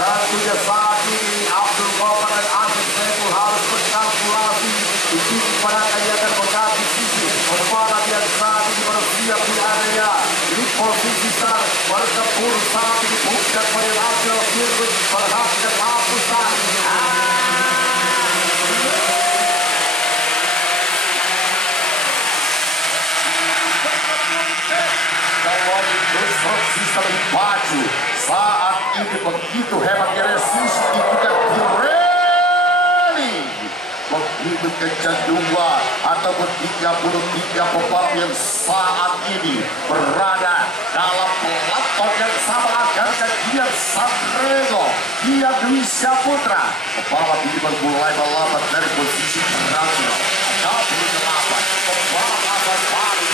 Tentunya saat ini Abdul Ghaffar dan Asif Saiful harus berkalkulasi di pada kegiatan mengganti sisi pembalap yang saat ini bersiap di area di posisi start bertempur saat ini bukan pada hasil sirkuit berhasil hapuskan. Sistem baju saat ini begitu hebat resisi dibuka Pirelli, begitu kencang dua ataupun 33 pembalap yang saat ini berada dalam peloton yang sama agar Gian Sanremo, Gian Dwi Saputra. Pembalap ini mulai melambat dari posisi terakhir. 28 pembalap asal Paris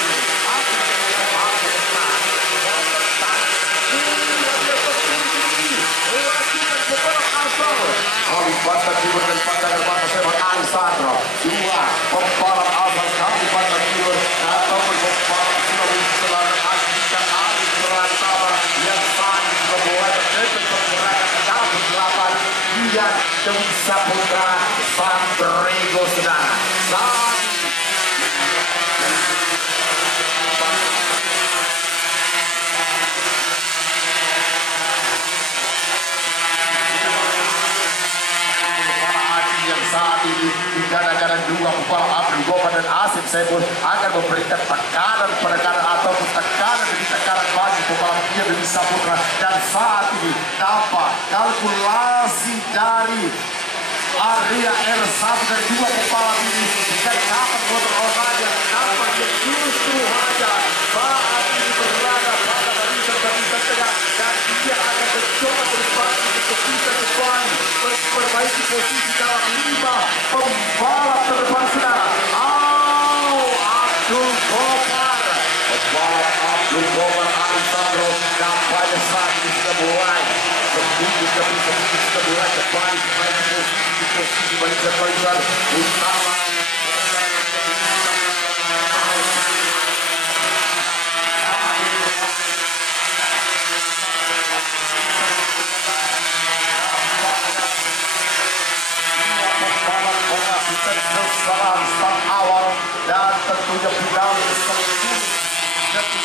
Kalimantan Timur dan Pantai Barat Sepak Alisandro. Dua pembalap asal Kalimantan Timur ataupun pembalap Sulawesi Selatan Andika Ali Pratama yang saat ini memulai berdebat pergerakan ke dalam delapan Gian Dwi Saputra Sanremo saudara. Saat ini negara-negara dua pembalap Abdul Ghaffar dan Asif Saiful akan memberikan tekanan ataupun tekanan demi tekanan bagi pembalap Gian Dwi Saputra. Dan saat ini tampak kalkulasi dari area R1 dan dua pembalap ini dan dapat motor olahraga nampaknya justru saja saat ini berada pada barisan tengah dan dia akan mencoba berbagi ke kita depan memperbaiki posisi dalam 5 pembalap terdepan saudara. Abdul Ghaffar, pembalap Abdul Ghaffar Alisandro nampaknya saat ini sudah mulai sedikit sudah mulai kembali ke posisi barisan utama. Kesalahan start awal dan tentunya Pirelli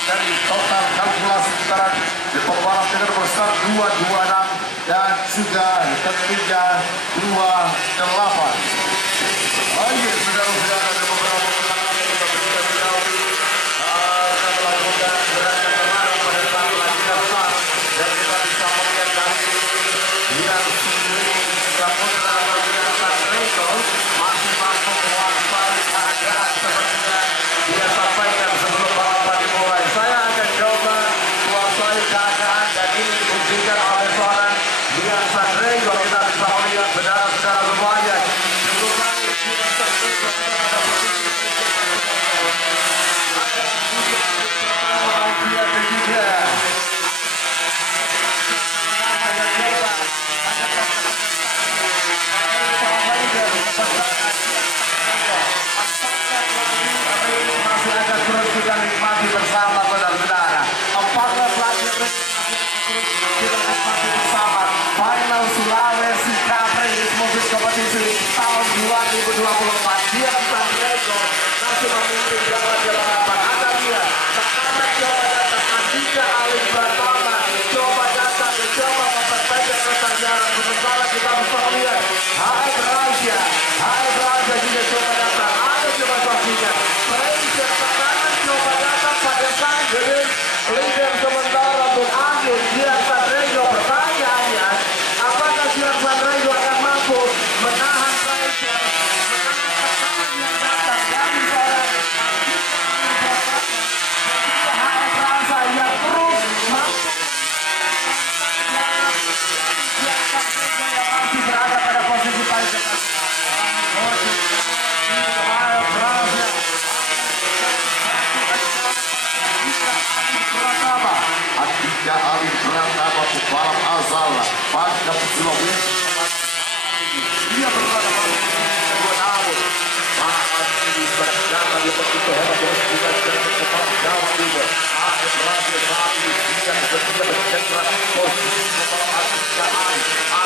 dari total kalkulasi putaran di pembalap dengan nomor start 226 dan juga tentunya 28. Ayo saudara-saudara, ada beberapa pengalaman yang berbeda Pirelli melakukan gerakan kemarin pada saat lagi dasar dan kita bisa melihat kali ini yang Saputra bergerak Sanremo masih mampu mewaspadai keadaan sepertinya dia sampaikan sebelum balapan dimulai. Saya akan coba kuasai keadaan dan ini dibuktikan oleh seorang Gian Sanremo. Kita bisa melihat saudara-saudara semuanya. Cukup kali Gian Sanremo pada posisi dia ketiga. Masih ada terus kita nikmati bersama saudara-saudara. 14 lagi kita nikmati bersama final Sulawesi Cup Race Mobil Kompetisi tahun 2024. Gian Sanremo masih memimpin jalan apa Anda lihat sekarang coba datang Andika Ali Pratama coba datang mencoba memperbaiki kesajaran sementara kita bisa melihat Hai Raja juga coba datang ada coba saksinya Ranger sekarang coba datang pada sang gede leader sementara untuk Angin Gian Sanremo. Pertanyaannya apakah Gian Sanremo akan mampu menahan Ranger menahan yang datang dari seorang HS Raja yang terus mampu Gian Sanremo yang masih berada pada posisi paling depan. Andika Ali Pratama pembalap asal Pangkep Sulawesi. Dia berada pada posisi kedua namun saat ini berkata dia begitu hebat terus bukan cepat Jawa Timur. AS Raja saat ini dia bercengkerat posisi pembalap Andika Ali.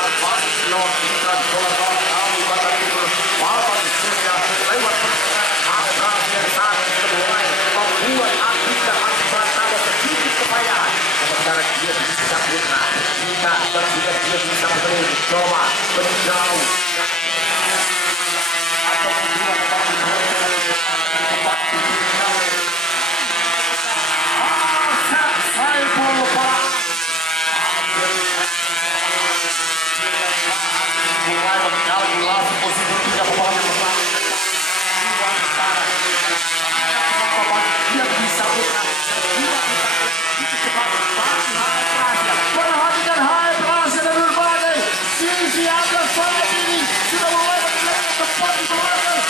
Timur ikan Kolonel Kalimantan Timur Papan Surya lewat pertengahan Abraham saat kedua membuat Andika Pratama sedikit kepayahan. Sementara dia bisa putra jika dan juga dia bisa menurut coba menjauh atau membuat mulai mengkalkulasi posisi tiga pemain yang pertama dia bisa putar perhatikan Hai Prasia dan berbagai sisi atas saat ini sudah mulai menjelaskan tepat di belakang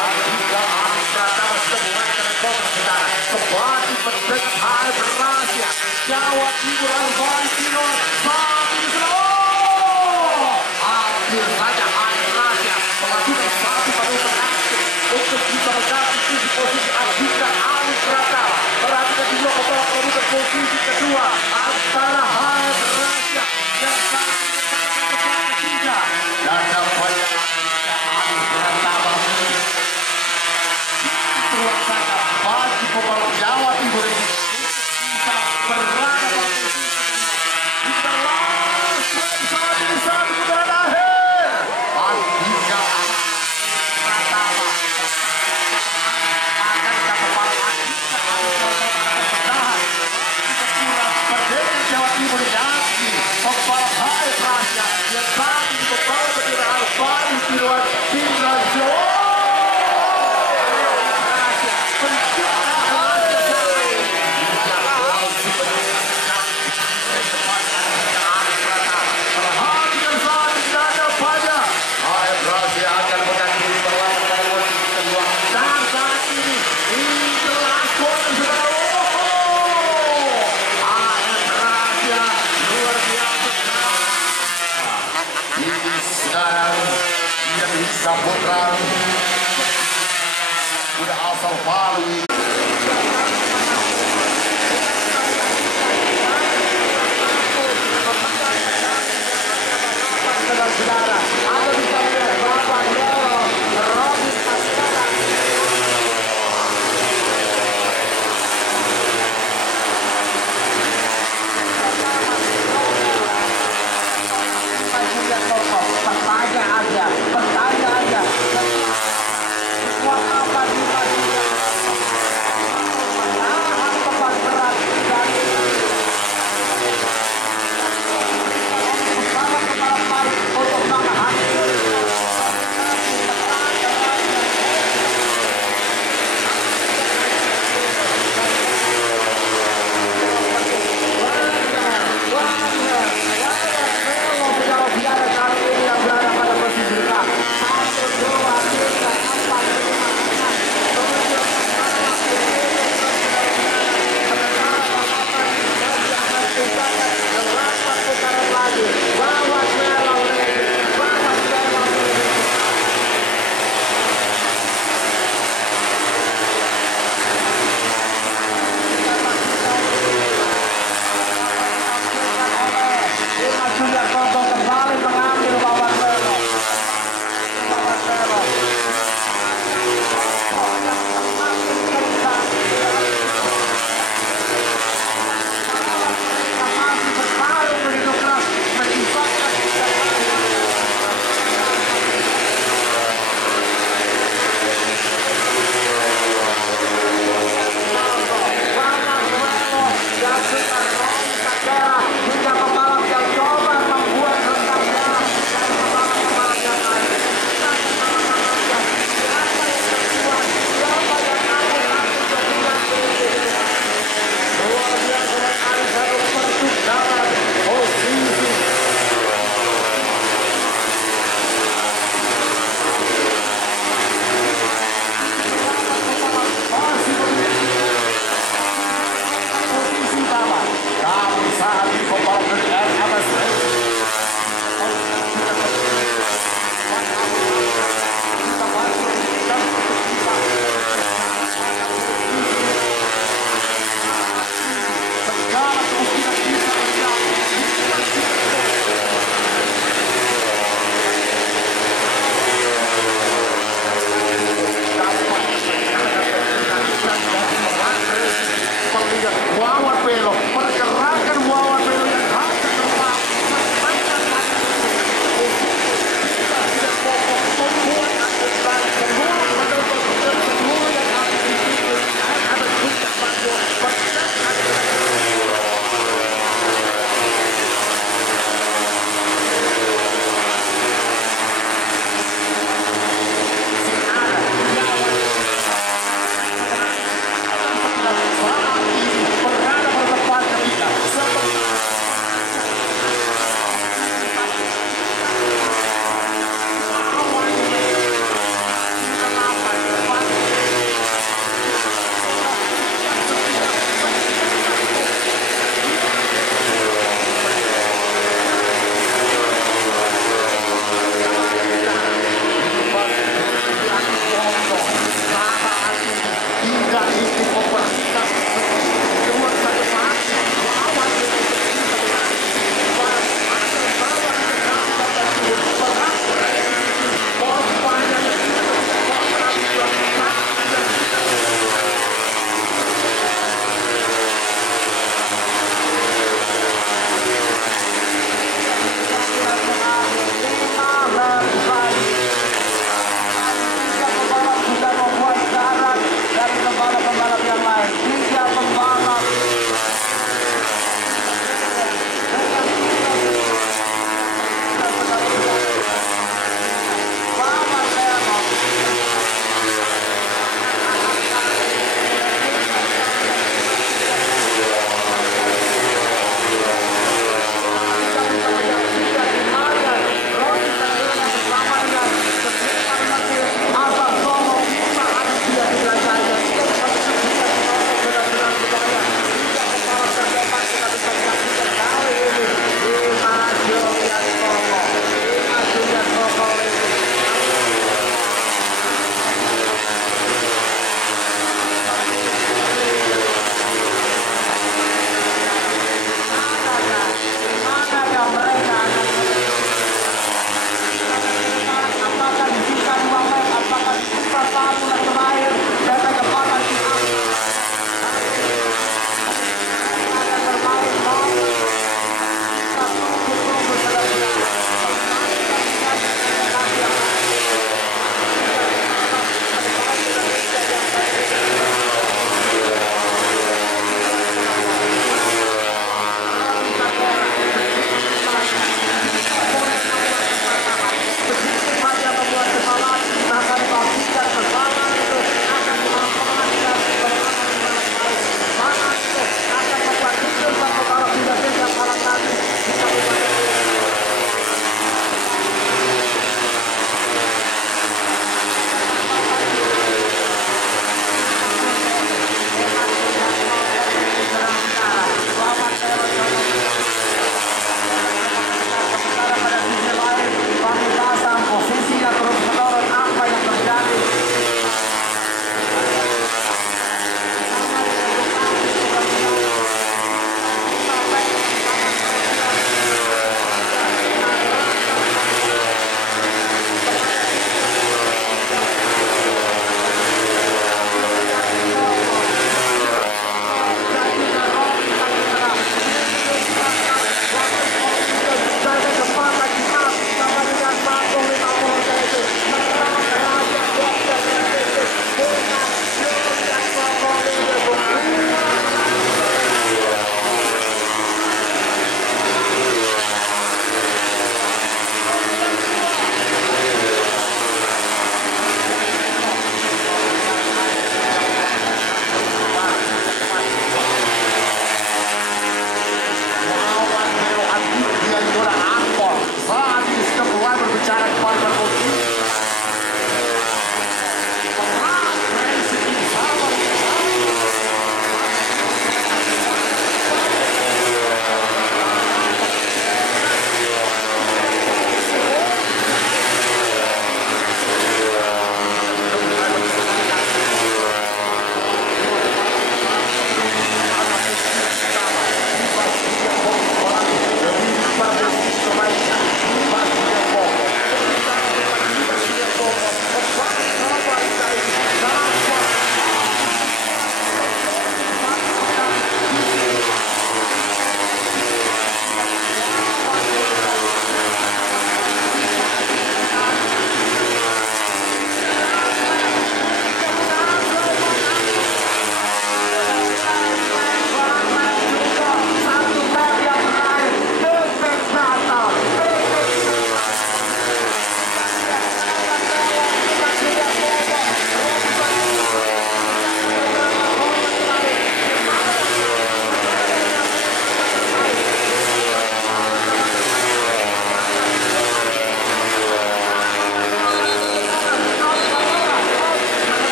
Andika Pratama sudah mulai terekam sekarang kembali mendekat Hai Prasia Jawa Timur Alvaro saat ini sudah hampir saja Hai Prasia melakukan satu manuver aktif untuk bisa mengganti di posisi Andika Pratama. Perhatikan juga pembalap menuju posisi kedua antara Hai Prasia dan ketiga dan nampaknya Pratama terus saja bagi pembalap Jawa Timur ini bisa berada di kelas saat ini saat putaran akhir. Andika Pratama akankah pembalap Andika bertahan berdiri Jawa Timur yakin pembalap Hai Prasia yang saat ini pembalap bendera Alvaro Tiruan Pindrajo Saputra udah asal Palu saudara ada bisa melihat Bapak Robin Askara bertanya aja kuat apa di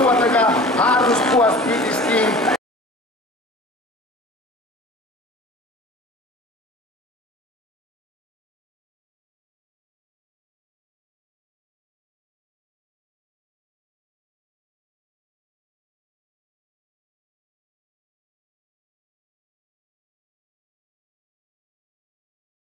tuotega harus puas finisnya